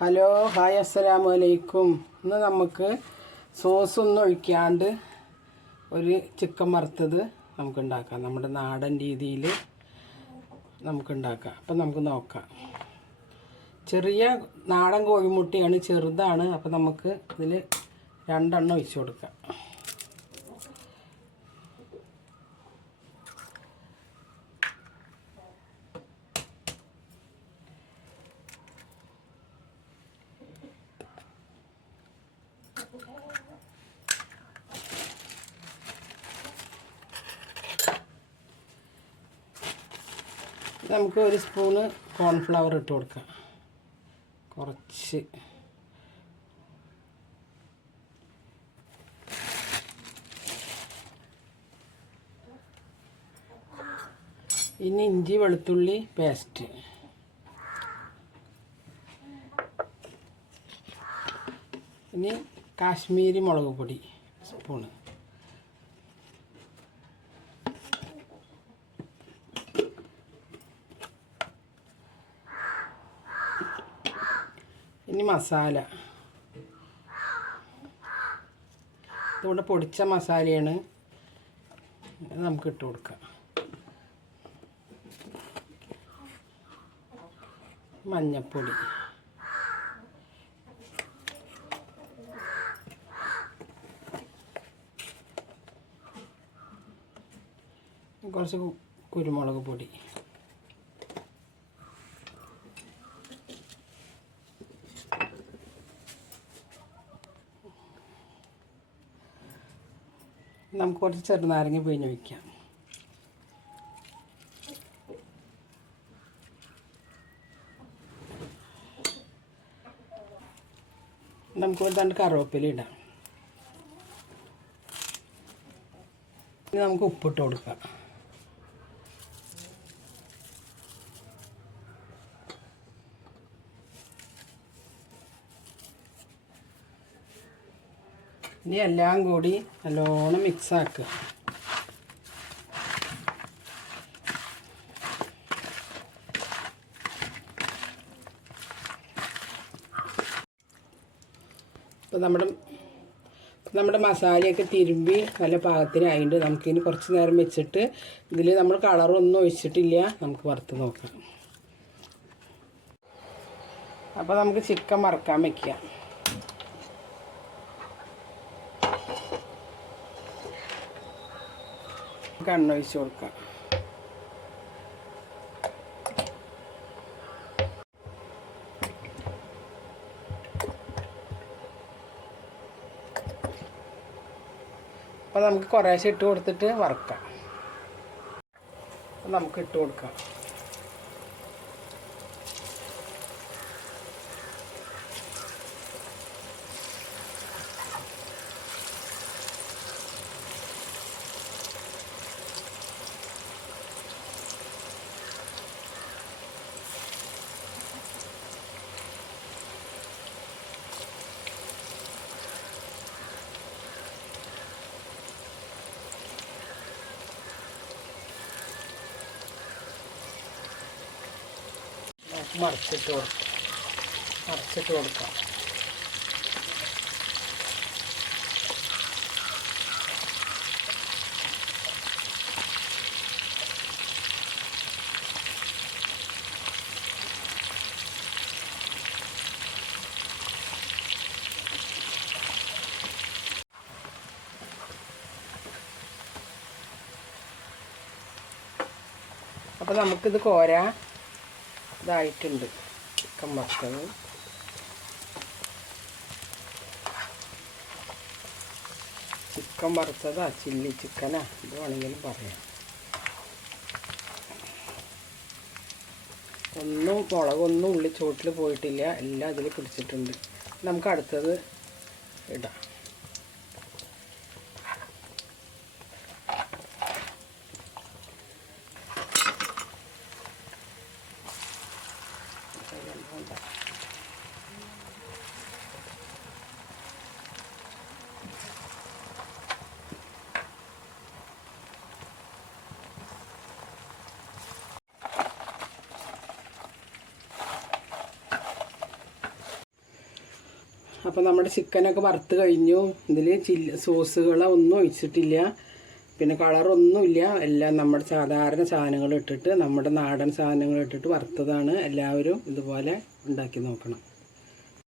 Hello hi അസ്സലാമു അലൈക്കും ഇന്ന് നമുക്ക് സോസൊന്നും ഒഴിക്കാണ്ട് ഒരു ചിക്കൻ വറുത്തത് നമുക്ക് ഉണ്ടാക്കാം നമ്മുടെ നാടൻ രീതിയിൽ നമുക്ക് ഉണ്ടാക്കാം അപ്പം നമുക്ക് നോക്കാം. ചെറിയ നാടൻ കോഴിമുട്ടയാണ് ചെറുതാണ്. അപ്പം നമുക്ക് ഇതിൽ രണ്ടെണ്ണം ഒഴിച്ചു കൊടുക്കാം. നമുക്ക് ഒരു സ്പൂണ് കോൺഫ്ലവർ ഇട്ട് കൊടുക്കാം. കുറച്ച്. ഇനി ഇഞ്ചി വെളുത്തുള്ളി പേസ്റ്റ്. ഇനി കാശ്മീരി മുളക് പൊടി സ്പൂണ്. ഇനി മസാല. ഇതുകൊണ്ട് പൊടിച്ച മസാലയാണ് നമുക്ക് ഇട്ട് കൊടുക്കാം. മഞ്ഞപ്പൊടി. കുറച്ച് കുരുമുളക് പൊടി. നമുക്ക് കുറച്ച് ചെറുനാരങ്ങ പിഴിഞ്ഞ് വയ്ക്കാം നമുക്ക് ഒരു രണ്ട് കറിവേപ്പില ഇടാം. ഇനി നമുക്ക് ഉപ്പിട്ട് കൊടുക്കാം. ഇനി എല്ലാം കൂടി നല്ലോണം മിക്സാക്കുക ഇപ്പം നമ്മുടെ നമ്മുടെ മസാലയൊക്കെ തിരുമ്പി നല്ല പാകത്തിനായിട്ട് നമുക്കിനി കുറച്ച് നേരം വെച്ചിട്ട് ഇതിൽ നമ്മൾ കളറൊന്നും ഒഴിച്ചിട്ടില്ല. നമുക്ക് വറുത്ത് നോക്കാം. അപ്പോൾ നമുക്ക് ചിക്കൻ വറക്കാൻ വയ്ക്കാം കണ്ണൊഴിച്ച് കൊടുക്കാം. അപ്പോൾ നമുക്ക് കുറേശ്ശെ ഇട്ട് കൊടുത്തിട്ട് വറുക്കാം. നമുക്ക് ഇട്ട് കൊടുക്കാം നമുക്ക് മറിച്ചിട്ട് കൊടുക്കാം. മറിച്ചിട്ട് കൊടുക്കാം. അപ്പോൾ നമുക്കിത് കോരാ. ഇതായിട്ടുണ്ട്. ചിക്കൻ വറുത്തത്. ചിക്കൻ വറുത്തതാ ചില്ലി ചിക്കനാ. ഇത് വേണമെങ്കിലും പറയാം. ഒന്നും മുളകൊന്നും ഉള്ളി ചോട്ടിൽ പോയിട്ടില്ല. എല്ലാം അതിൽ പിടിച്ചിട്ടുണ്ട്. നമുക്ക് അടുത്തത് ഇടാം. അപ്പോൾ നമ്മുടെ ചിക്കനൊക്കെ വറുത്ത് കഴിഞ്ഞു. ഇതിൽ ചില്ല സോസുകളോ ഒന്നും ഒഴിച്ചിട്ടില്ല. പിന്നെ കളറൊന്നുമില്ല എല്ലാം നമ്മുടെ സാധാരണ സാധനങ്ങൾ ഇട്ടിട്ട് നമ്മുടെ നാടൻ സാധനങ്ങൾ ഇട്ടിട്ട് വറുത്തതാണ് എല്ലാവരും ഇതുപോലെ ഉണ്ടാക്കി നോക്കണം.